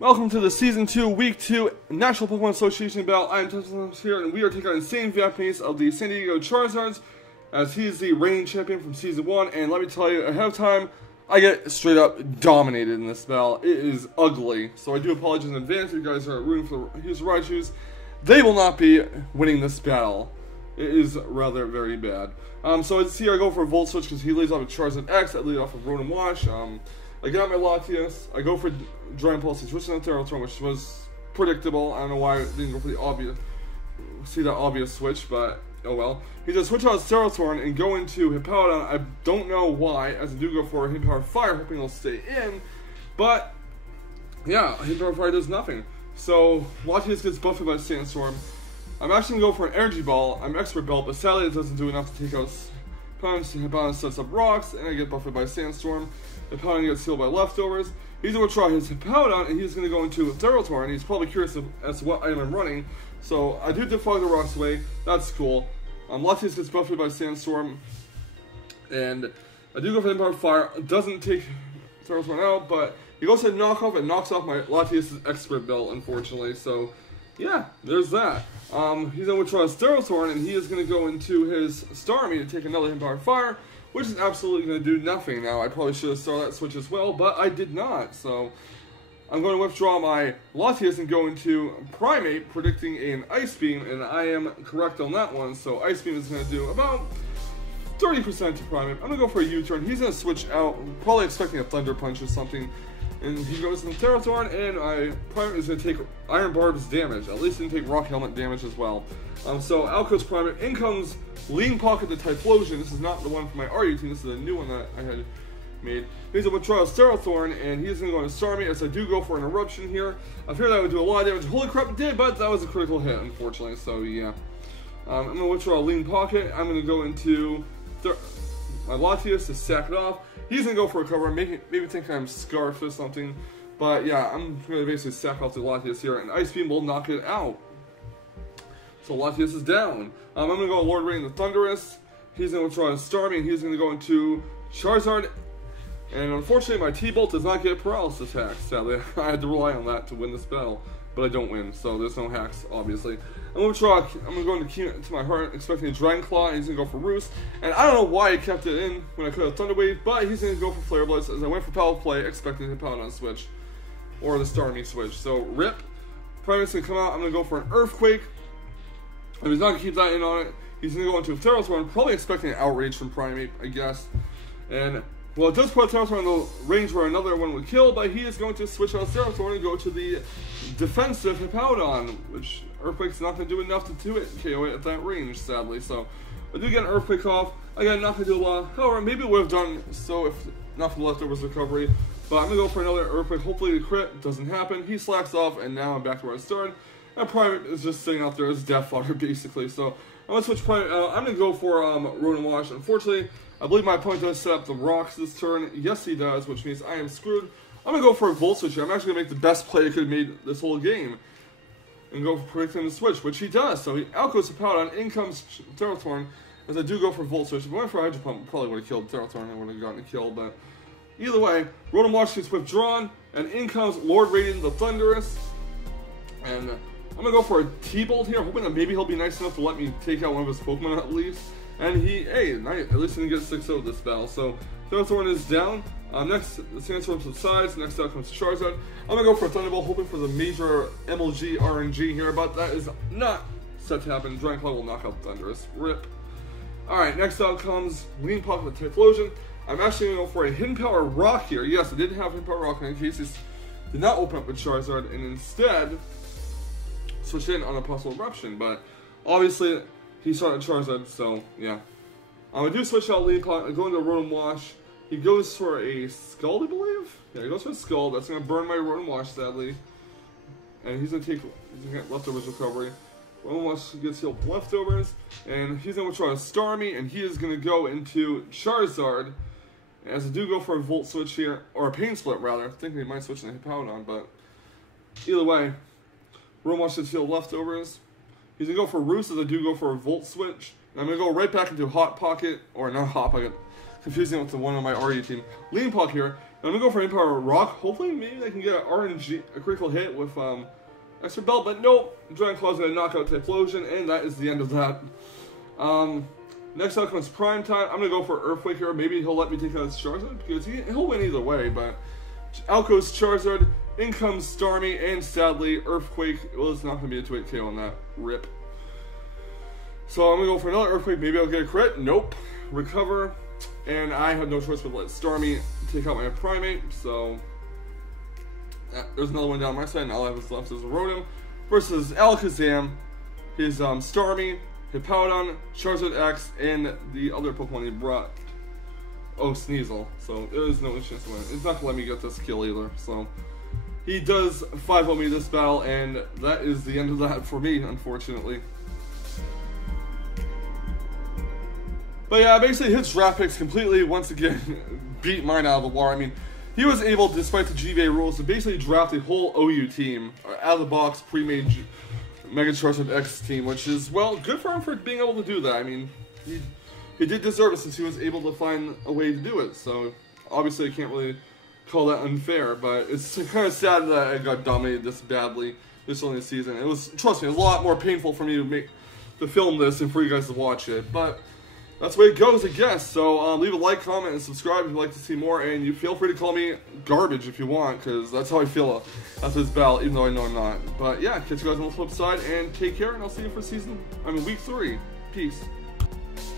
Welcome to the Season 2, Week 2 National Pokemon Association battle. I am Teslamouse here, and we are taking on InsaneVampaneze of the San Diego Charizards, as he is the reigning champion from Season 1, and let me tell you, ahead of time, I get straight up dominated in this battle. It is ugly, so I do apologize in advance if you guys are rooting for the Houston Raichus. They will not be winning this battle. It is rather very bad. So as here I go for a Volt Switch because he leads off with Charizard X, I lead off with Rotom Wash. I got my Latias, I go for Dragon Pulse, he's switching to Terratron, which was predictable. I don't know why I didn't go for the obvious switch, but oh well. He just switch out Terratron and go into Hippowdon. I don't know why, as I do go for Hidden Power Fire, hoping he'll stay in, but yeah, Hidden Power Fire does nothing. So Latias gets buffed by Sandstorm. I'm actually going to go for an Energy Ball. I'm Expert Belt, but sadly it doesn't do enough to take out opponents. Hippowdon sets up rocks, and I get buffed by Sandstorm. Hippowdon gets healed by Leftovers. He's going to try his Hippowdon, and he's going to go into Terratorn, and he's probably curious as to what item I'm running. So I do defog the rocks away. That's cool. Latias gets buffed by Sandstorm, and I do go for Empire Fire. It doesn't take Terratorn out, but he goes to knock off and knocks off my Latias' Expert Belt, unfortunately. So yeah, there's that. He's going to try his Terratorn, and he is going to go into his Starmie to take another Empire Fire, which is absolutely going to do nothing. Now, I probably should have started that switch as well, but I did not. So I'm going to withdraw my Latias and go into Primate, predicting an Ice Beam, and I am correct on that one. So Ice Beam is going to do about 30% to Primate. I'm going to go for a U-turn. He's going to switch out, probably expecting a Thunder Punch or something. And he goes into Terratorn, and Primate is going to take Iron Barb's damage. At least he can take Rock Helmet damage as well. So out goes Primate. In comes Lean Pocket the Typhlosion. This is not the one for my RU team. This is a new one that I had made. He's going to try Terrathorn, and he's going to go into Starmie as I do go for an Eruption here. I figured that would do a lot of damage. Holy crap, it did, but that was a critical hit, unfortunately. So yeah. I'm going to withdraw Lean Pocket. I'm going to go into my Latias to sack it off. He's going to go for a cover, maybe think I'm Scarf or something. But yeah, I'm going to basically sack off the Latias here, and Ice Beam will knock it out. So Latias is down. I'm going to go Lord Rain the Thunderous. He's going to try Starmie, and he's going to go into Charizard. And unfortunately, my T-Bolt does not get paralysis attack, sadly. I had to rely on that to win this battle, but I don't win, so there's no hacks, obviously. I'm going to go into my heart, expecting a Dragon Claw, and he's going to go for Roost. And I don't know why he kept it in when I could have Thunder Wave, but he's going to go for Flare Blitz, as I went for Power Play, expecting the Hippowdon switch, or the Starmie switch. So, rip. Primate's going to come out, I'm going to go for an Earthquake. And he's not going to keep that in on it. He's going to go into a Terratorn, probably expecting an Outrage from Primate, I guess. And well, it does put Terratorn in the range where another one would kill, but he is going to switch out Terratorn and go to the defensive Hippowdon, which Earthquake's not going to do enough to do it, KO it at that range, sadly. So I do get an Earthquake off. Again, not going to do a lot. However, maybe it would have done so if not for the Leftovers recovery. But I'm going to go for another Earthquake. Hopefully the crit doesn't happen. He slacks off, and now I'm back to where I started. And Primate is just sitting out there as death fodder, basically. So I'm going to switch Primate out. I'm going to go for Rotom Wash. Unfortunately, I believe my opponent does set up the rocks this turn. Yes, he does, which means I am screwed. I'm going to go for a Volt Switch here. I'm actually going to make the best play I could have made this whole game. And go for predicting the switch, which he does. So he outgoes Hippowdon, in comes Terratorn, as I do go for Volt Switch. If I went for Hydro Pump, probably would have killed Terratorn. I would have gotten a kill, but either way, Rotom Wash gets withdrawn, and in comes Lord Raiden the Thunderous. And I'm going to go for a T-Bolt here, hoping that maybe he'll be nice enough to let me take out one of his Pokemon at least. And hey, at least he didn't get 6-0 this battle. So Terratorn is down. Next, the Sandstorm subsides. Next out comes Charizard. I'm going to go for a Thunderbolt, hoping for the major MLG RNG here, but that is not set to happen. Dragon Claw will knock out Thunderous. Rip. Alright, next out comes Lean Pocket with Typhlosion. I'm actually going to go for a Hidden Power Rock here. Yes, I did have Hidden Power Rock in case he did not open up with Charizard, and instead switch in on a possible Eruption, but obviously he started Charizard, so yeah. I do switch out Lean Pocket, I go into Rotom Wash. He goes for a Scald, I believe? Yeah, he goes for a Scald. That's going to burn my Rotom Wash, sadly. And he's going to get Leftovers recovery. Rotom Wash gets healed Leftovers. And he's going to try a Starmie, and he is going to go into Charizard. As I do go for a Volt Switch here, or a Pain Split, rather. Thinking he might switch to Hippowdon, but either way, Rotom Wash gets healed Leftovers. He's going to go for Roost, as I do go for a Volt Switch. And I'm going to go right back into Hot Pocket, or not Hot Pocket, confusing with the one on my RU team. Lean Pocket here. I'm going to go for Empower Rock. Hopefully, maybe I can get an RNG, a critical hit with Extra Belt, but nope. Giant Claw's going to knock out Typhlosion, and that is the end of that. Next up comes Prime Time. I'm going to go for Earthquake here. Maybe he'll let me take out his Charizard, because he'll win either way, but out goes Charizard, in comes Starmie, and sadly, Earthquake, well, it's not going to be a 2-8 KO on that. Rip. So I'm going to go for another Earthquake. Maybe I'll get a crit. Nope. Recover. And I have no choice but to let Starmie take out my Primate, so there's another one down my side, and all I have left is Rotom versus Alakazam, his Starmie, Hippowdon, Charizard X, and the other Pokemon he brought. Oh, Sneasel. So there is no chance to win. It's not going to let me get this kill either, so he does 5-0 me this battle, and that is the end of that for me, unfortunately. But yeah, basically his draft picks completely, once again, beat mine out of the water. I mean, he was able, despite the GVA rules, to basically draft a whole OU team, out of the box, pre-made Mega Charizard X team, which is, well, good for him for being able to do that. I mean, he did deserve it since he was able to find a way to do it, so obviously I can't really call that unfair, but it's kind of sad that I got dominated this badly this only season. It was, trust me, it was a lot more painful for me to film this and for you guys to watch it, but that's the way it goes, I guess. So leave a like, comment, and subscribe if you'd like to see more. And you feel free to call me garbage if you want, because that's how I feel after this battle, even though I know I'm not. But yeah, catch you guys on the flip side, and take care, and I'll see you for week 3. Peace.